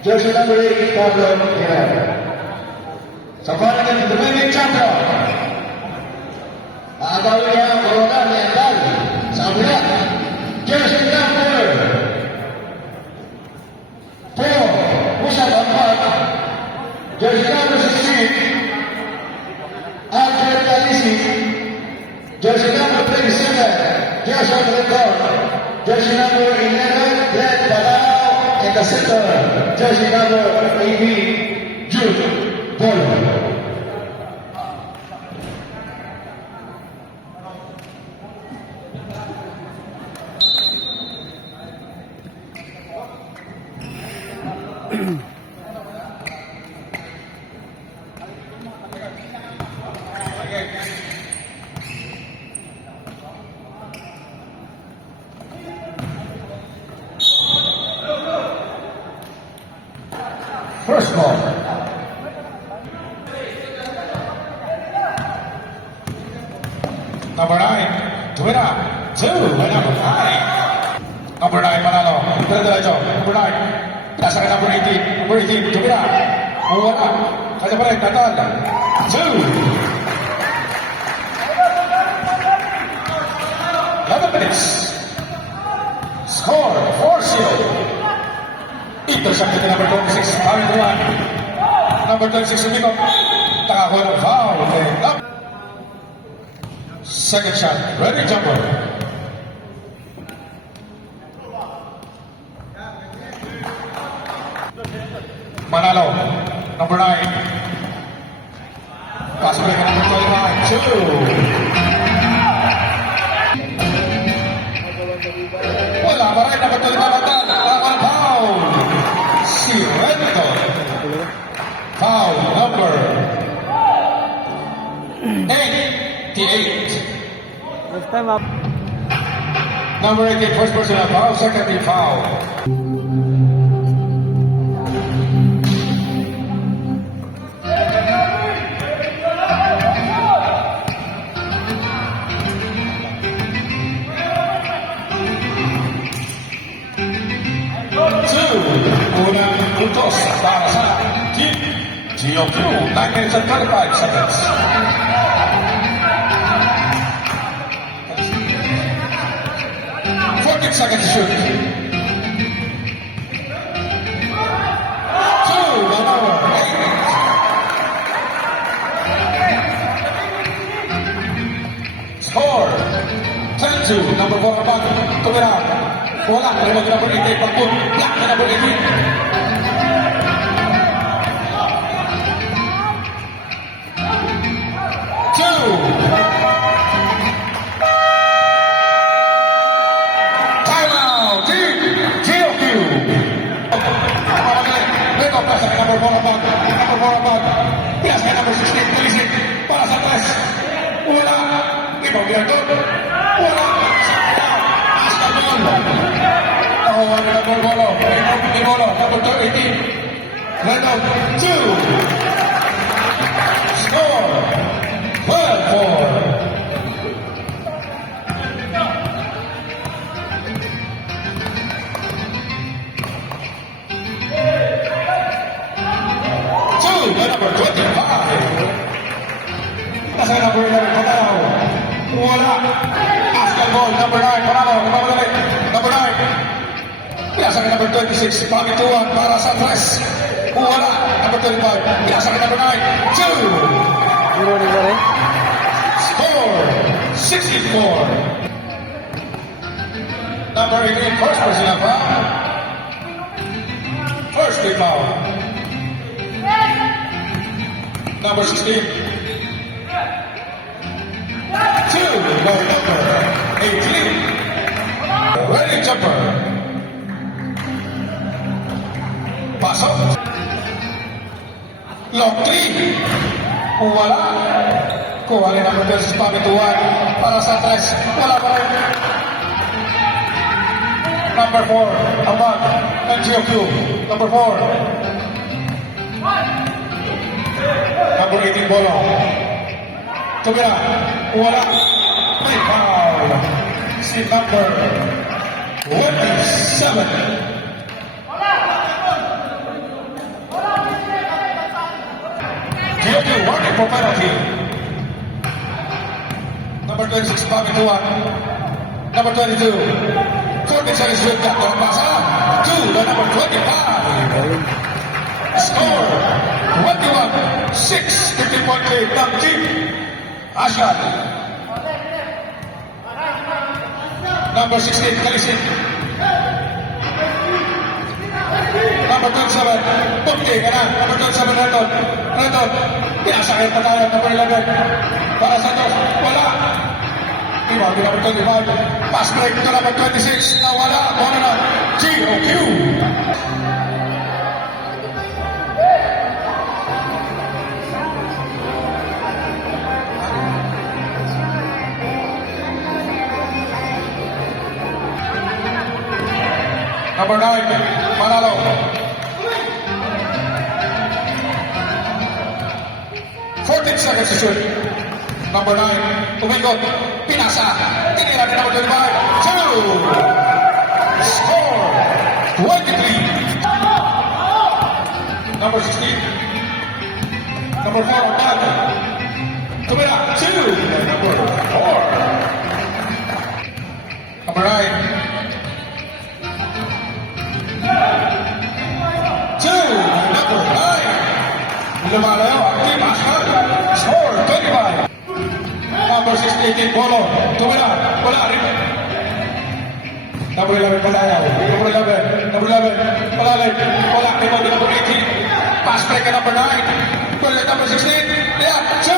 Jersey number 8, Pablo Herrera. Sa pangalan ng defending champion, nakatawin niya ang corona ni Andal sa kabila. Jersey number 4, Musa Bambat. Jersey number 16, Alfred Calisi. Jersey number 27, Jason Rendon. Jersey number 11, Brett Balao. In the center, jersey number 18, Jude Polo. First ball. Number 9, Tuwira. 2, and number 5. Number 9, Manalo. Diretso. Number 9. Nasa ka number 18. Number 18, Tuwira. Mawala. Kaya pa rin, Natal. 2. 11 minutes. Score, 4-0. Intercepted number 26, Karen Duan. Number 26, Sumikop. Nakakuha ng foul. Up. Second shot, ready jumper. Manalo, number 9. Pasok ka number 25, 2. Wala pa rin, number 25, Nakakuha ng foul. Si Rento. Foul number 88. First time up. Number 18, first personal foul, second team foul. Unang puntos para sa Team GOQ, 9 minutes and 35 seconds. Seconds to shoot. 2, number 8. Score, 10-2, number 4 naman, tumira. Wala, number 88, pagpun, black na number 18. 2. Number 16, Telisik, para sa tres. Wala. Ibang Biardo. Wala. Hasta doon. Nakuha ni number Bolo. Ni Bolo, number 18. Red out, 2. Score, 12-4. Number 25. Nasa number 11, Patao. Wala. After goal, number 9, Patao. Number 9. Nasa number 26, Pamituan para sa tres. Wala. Number 25. Nasa number 9, 2. Score, 64. Number 18, first personal foul. First big foul. Number 16. 2 by number 18. Ready jumper. Pasok. Long 3. Wala. Kuha rin number 12 Pamituan para sa tres. Wala pa rin. Number 4. Abad. NGOQ. Number 4. Number 18, Bolo. Tumira. Wala. May foul. Si number 27. GOQ working for penalty. Number 26, Bobby Tuan. Number 22, 14 seconds with that. Pasa to the number 25. Score 21-6, 50-point lead ng Team Asian. Number 16, Kalisik. Number 27, Bukti, number 27, Reton. Pinasakay pa tayo, number 11. Para Santos, wala. Iba, number 25. Pass break to number 26, nawala. Bola na, GOQ. Number 9, Manalo. Seconds to shoot. Number 9, umikot. Pinasa. Tinira ni number 25. 2. Score 23. Number 16. Number 4, Bad. Tumira. 2. Number 4. Number 9. 2. Number 9. Lumalayo ang Team Asian. Score 25. Number 16, Polo. Tumira. Wala rin. Number 11, Palayaw. Number 11. Palalay. Wala. Number 18. Pass break ka number 9. Pwede number 16. Yeah, 2.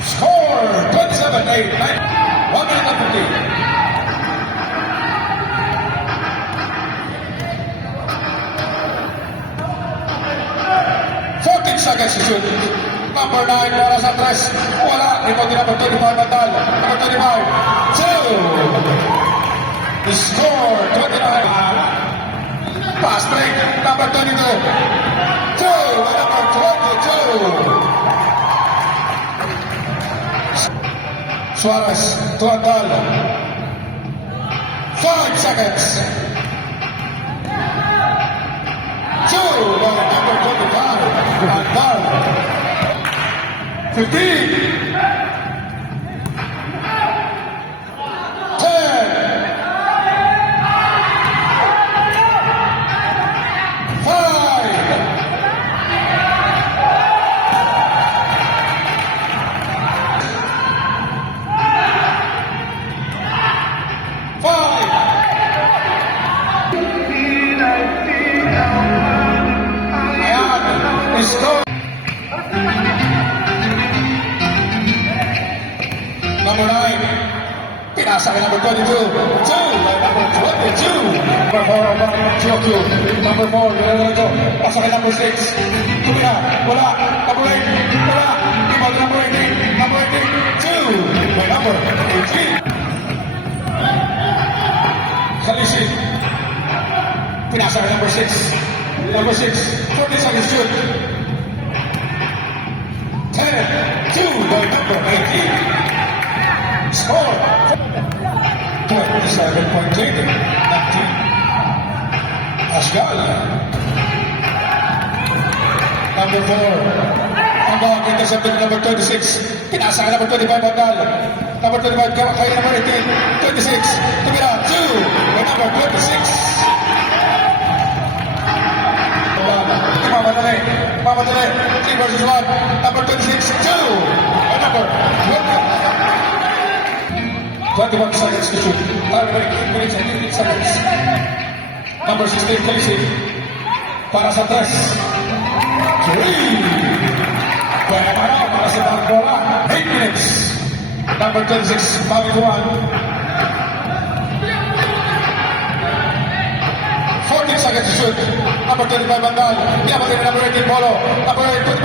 Score 27-8. 1 minute and 15. 14 seconds to shoot. Number 9 para sa tres. Wala. Ito din number 25 Bandal. Number 25. 2. The score 29. Pass break. Number 22. 2. Number 22. Suarez to Andal. 5 seconds. 2 by number 25. Andal. 15. 10. 5. 5. Number 9, pinasa kay number 22. 2 by number 22. Number 4, GOQ. Number 4, Leonardo. Pasa kay number 6. Tumira, wala. Number 8, wala. Ibang number 18. Number 18, 2 by number 18. Kalisik. Pinasa kay number 6. Number 6, 40 seconds shoot. 10, 2 by number 18. Score 27.8. Asgal. Number 4. Ang bawang intercepted number 26. Pinasa ka number 25 Bandal. Number 25 kaya number 18. 26. Tumira 2 by number 26. Mamadali. 3 versus 1. Number 26. 2 by number 21 seconds to shoot. 8 minutes and 15 seconds. Number 16, Casey. Para sa 3. 3. Pwede para sa bola. 8 minutes. Number 26, Bobby Juan. 14 seconds to shoot. Number 25, Bandal. Yaman din number 18, Polo. Number 25.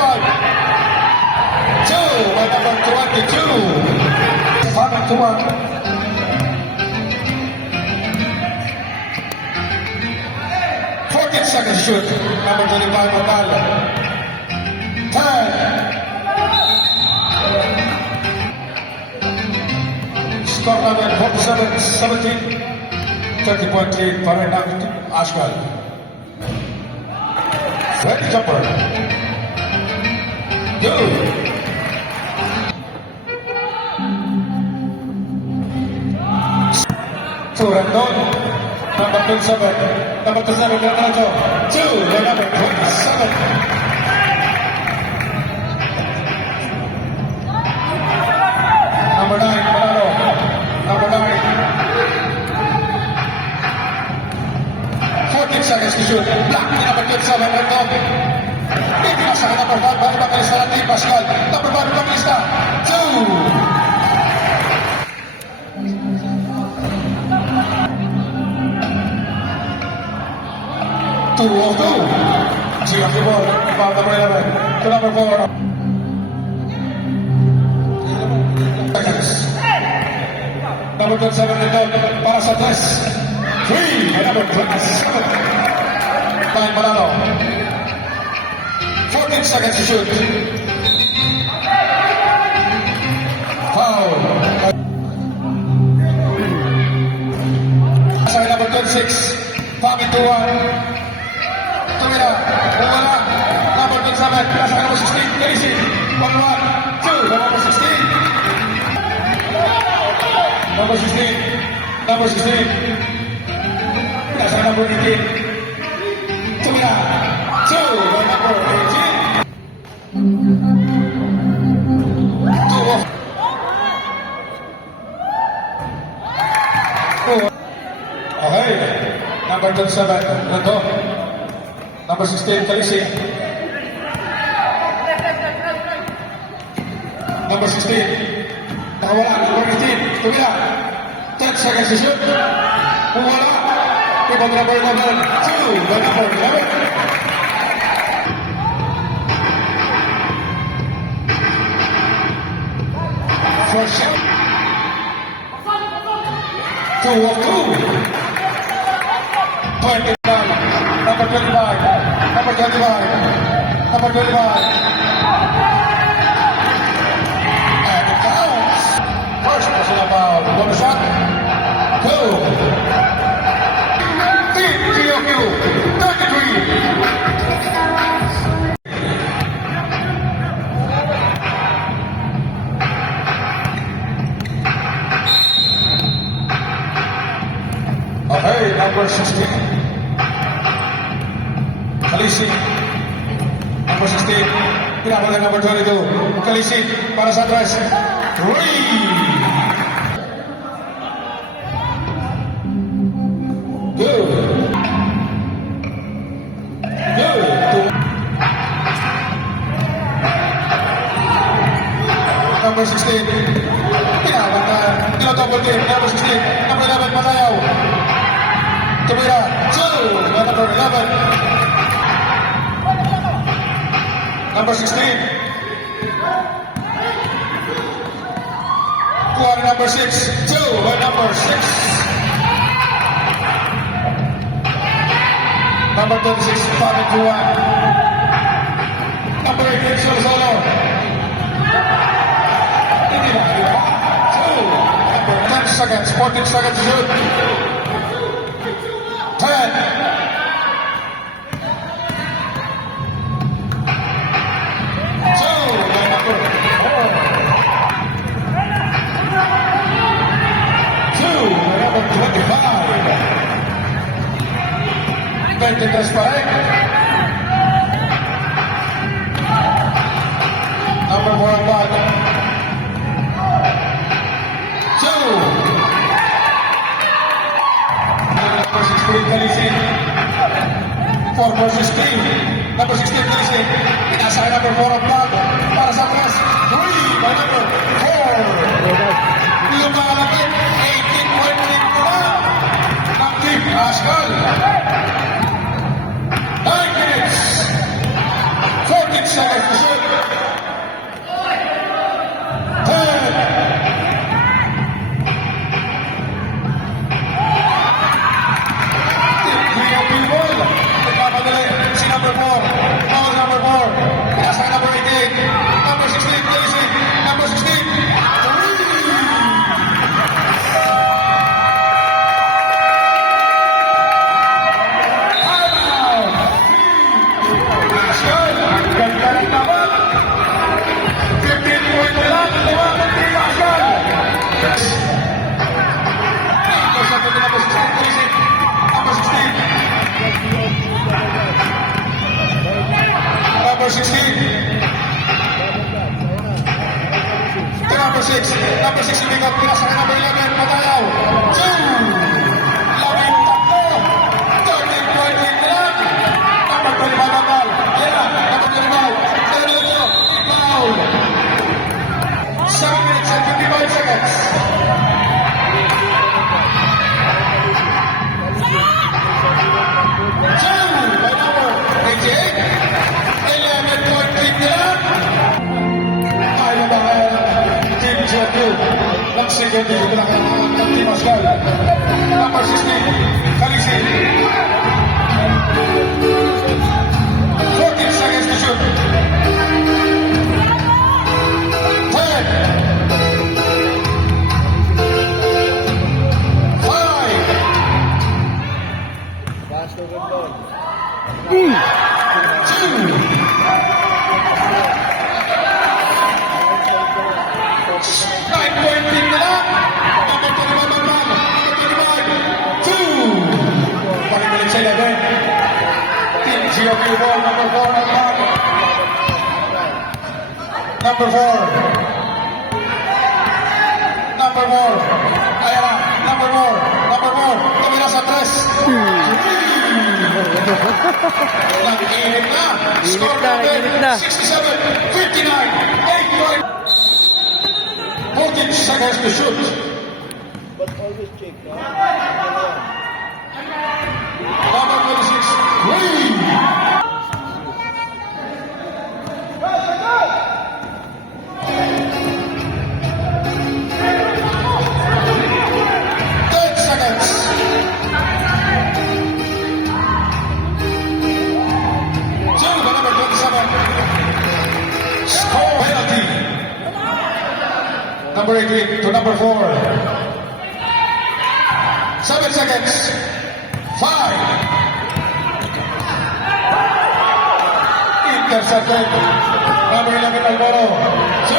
2 by number 22. Bobby Juan. 14 seconds shoot. Number 25, Bandal. 10. Score namin 47-17. 30-point lead para ng Ashgal. Ready jumper. Go. So Randon, number 27. Number 27, Leonardo. 2, the number 27. Number 9, Manalo. Number 9. 14 seconds to shoot. Block ni number 27, Randon. Itinasa ka number 5, bago makalista natin Pascal. Number 5, makalista. 2. Two of two. G of the ball. Foul number 11 to number 4. Seconds. Number 27 Lindon para sa 3. 3 number 27. Time Manalo. 14 seconds to shoot. Foul. Sa number 26. Pamit 2-1. Tumira, wala. Number 27, nasa number 16, Casey. 1-1, 2, number 16. Number 16, number 16. Nasa number 18. Tumira, 2, number 18. 2 off. Okay, number 27, Randon. Number 16, Kalisi. Number 16. Nakawala. Number 15, Tumira. 10 seconds to shoot. Wala. Ibang number 11. 2, the number 11. First shot. 2 of 2. 20. Number 25, number 25, number 25. And it counts. First personal foul. One shot. Two. Team GOQ, 33. Okay, number 16. Kalisi, number 16, pinapala number 22, Kalisi, para sa tres, 3! Good! Good! Number 16, pinapala na, double team, number 16, number 11, Matayaw, Tumira, 2, number 11, Number 16. Kuha number 6. 2 by number 6. Number 26, Fabi Juan. Number 18, Solo. Hindi na. 2. Number 10 seconds. 14 seconds to shoot. 10. Ventitas Parek. Number 4 on bag. 2. Number 16, Kalisi. 4 versus 3. Number 16, Kalisi. Pinasa number 4 on bag. Para sa atas. 3 by number 4. Lumalapit. 18-point lead ko na. Ng Team Pascal. 9 minutes, 14 seconds to shoot. 10. Number 4. Nasa number 18. Number 16, Casey. Number 16. 3. Sinikot, pinasa ka number 11, Patayaw. 2. Labing tatlo. 13-20 na lang. Number 25, Andal. Yan na, number 25. Terminal. Foul. 7 minutes and 55 seconds. Second di belakang Tim Asgal. Number 16, Kalisi. 14 seconds to shoot. 10. 5. Basketball. 2. 9.3 na lang. Number 25, Bandal. Number 25, 2. Pakibalik sa 11. Team GOP ball, number 4, Bandal. Number 4. Number 4. Ayan na, number 4. Number 4. Tumira sa 3. Nag-init na. Score Init na. 67, 59, 8 14 seconds to shoot. But always check, no? Number 26, Green. Seconds. Two, number 27. Score penalty. Number 18 to number 4. 7 seconds. 5. Intercepted. Number 11 Alboro. 2.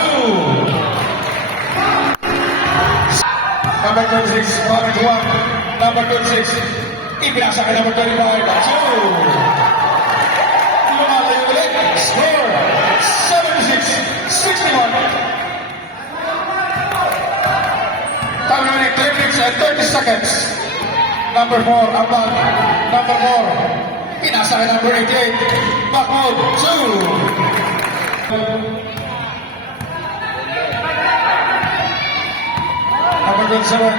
Number 26, Mohamed Juan. Number 26, ipinasa kay number 25. 2. Lumalayo ulit. Score. 76-61. Time remaining 3 minutes and 30 seconds. Number 4, Abad. Number 4, pinasa kay number 88. Mahmoud, 2. Number 27.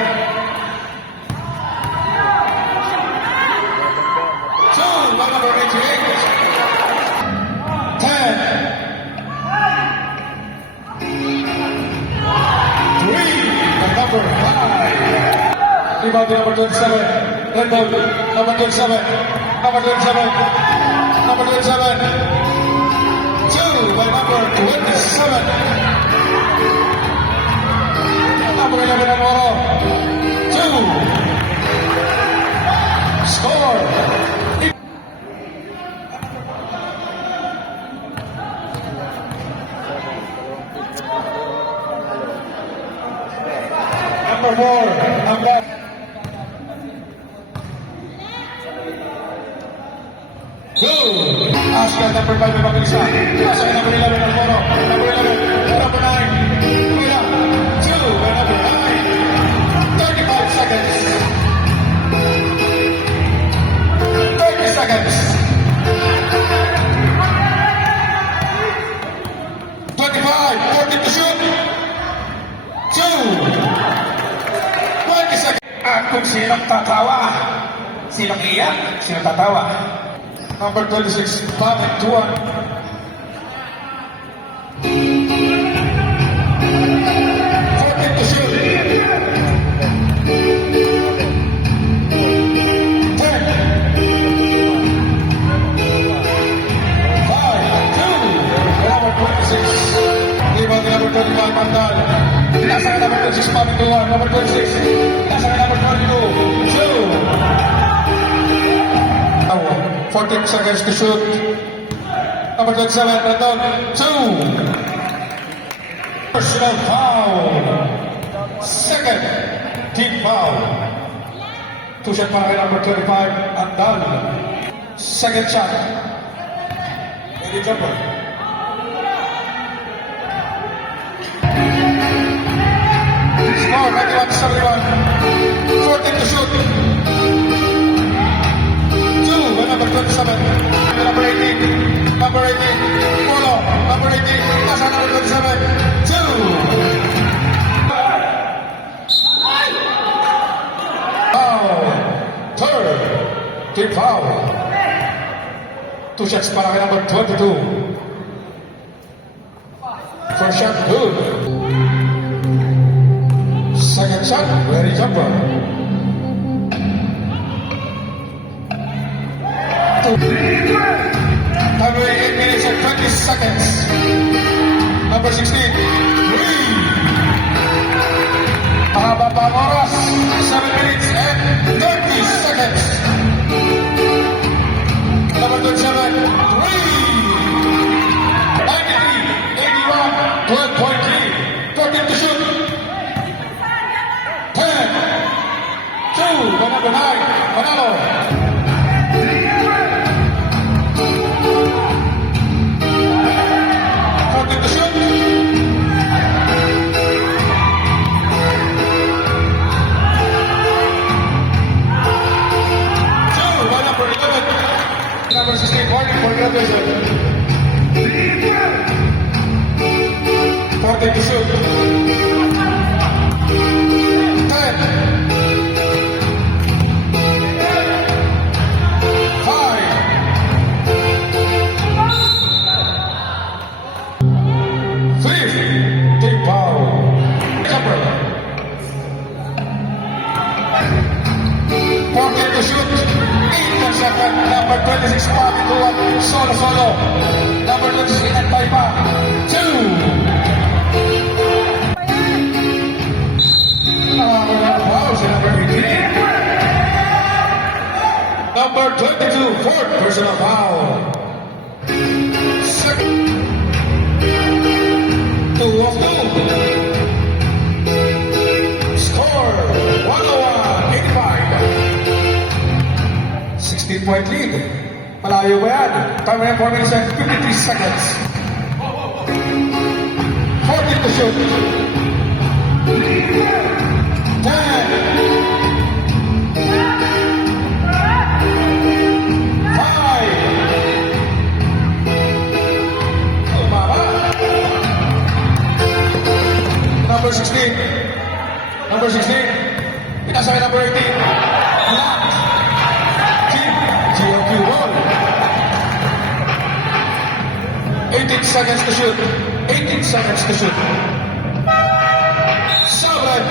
2, by number 88. 10. 3, by number 5. Rebound to number 27. Red ball, number 27. Number 27. Number 27. 2, by number 27. Number 11 Alvaro. 2. Score. Number 4. Number. Two. Oscar number 5 Mapisa. Oscar number 11 Alvaro. Number 11. Number 9. Mira. 2. By number 9. 35 seconds. 30 seconds. 25. 40 to shoot. 2. 20 seconds. At kung sinong tatawa, sinong iyak, sinong tatawa. Number 26, Patrick Tuan. 14 to shoot. 10. 5, 2. Number 26. Rebound to number 25, Mandal. Nasa ka number 26, Patrick Tuan. Number 26. Nasa ka number 22. 2. 14 seconds to shoot. Number 27, Brandon. 2. Personal foul. Second, team foul. 2 shot para kay number 25, Andal. Second shot. Ready jumper. 21-71. 14 to shoot. 2 by number 27. Number 18. Number 18. Polo. Number 18. Nasa number 27. 2. Foul. Third. Team foul. 2 shots para kay number 22. First shot, good. Second shot, ready jumper. Time 8 minutes and 20 seconds. Number 16, three. Mahaba pa ang oras. 7 minutes and 30 seconds. Number 27, three. 93, 81, 12.3, 14 to shoot. 10, 2, by number 9, Manalo. 14 to shoot. 2, by number 11. Number 16, warning for graduation. 14 to shoot. 10. 5. 3. Team foul. Jumper. 14 to shoot. 8 to second. Number 26, Bobby Duan. Solo. Number 26, and Taipa. 2. Number 22, fourth personal foul. Second. 2 of 2. Score 101-85. 16-point lead. Malayo ba yan? Time na 4 minutes and 53 seconds. 14 to shoot. 10. 5. Number 16. Number 16. Pinasa kay number 18. Blocked. GLQ roll. 18 seconds to shoot. 18 seconds to shoot. 7.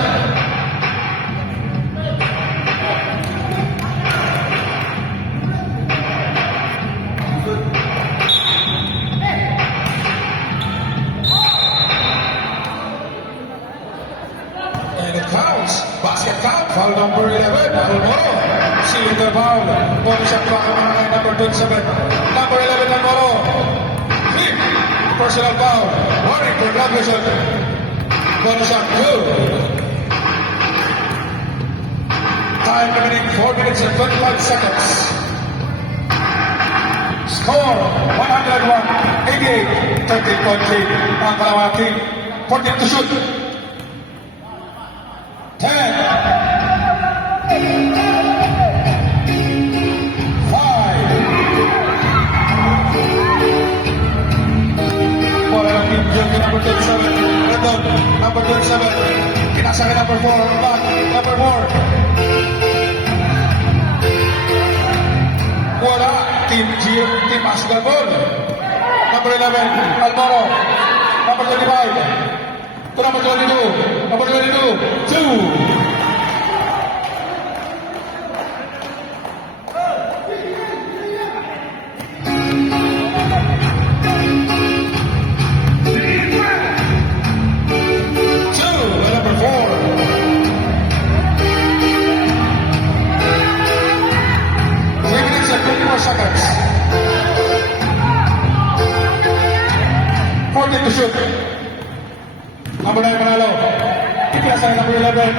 And it counts. Basket count. Foul number 11. Almoro. Cylinder foul. Bonus shot clock kay number 27. Number 11 Almoro. 3. Personal foul. Warning for graduation. Bonus shot good. Time remaining 4 minutes and 25 seconds. Score 101-88. 13-point lead. Ang kalawang team. 14 to shoot. 10. 5. Bola ng team Jung kay number 27. Rendon, number 27. Pinasa kay number 4. Back, number 4. Wala. Team Jung, team basketball. Number 11, Almoro. Number 25. To number 22. Number 22. 2. Seconds. 14 to shoot. Number 9 Manalo. Ipinasa number 11.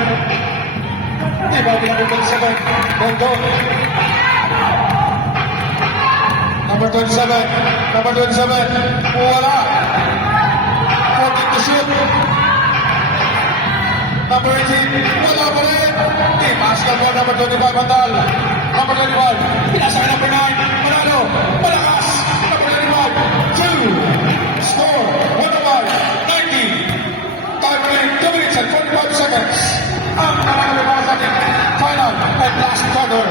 Ibawi number 27. Rendon. Number 27. Number 27. Wala. 14 to shoot. Number 18, wala pa rin. I-basketball number 25, Bandal. Number 25, pinasa ka number 9, Manalo. Malakas. Number 25, 2. Score, 105, 90. Time remaining 2 minutes and 45 seconds. Ang nanalo para sa ating final and last quarter.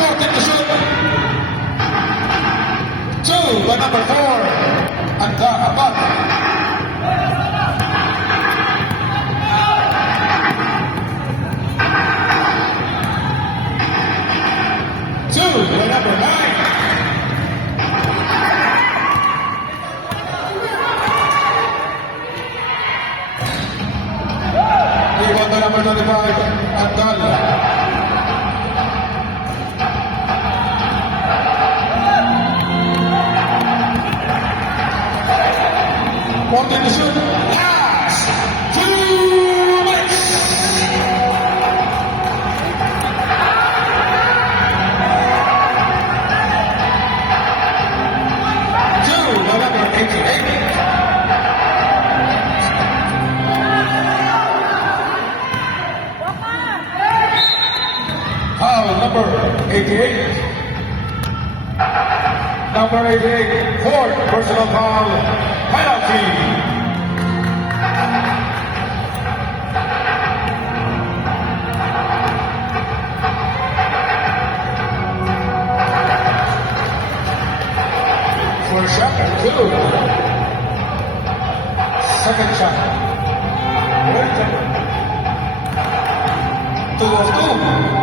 14 to shoot. 2 by number 4. And Abad. 2 by number 9. Iwan by number 25, Abdal. Wanting to shoot. Last 2 minutes. 2 by number 88. Foul number 88. Number 88, fourth personal foul, penalty. First shot, 2. Second shot. 2 of 2.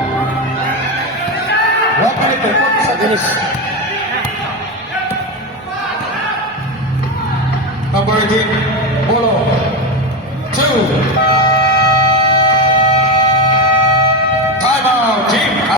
1 minute and 40 seconds. Number 18, Bolo. 2.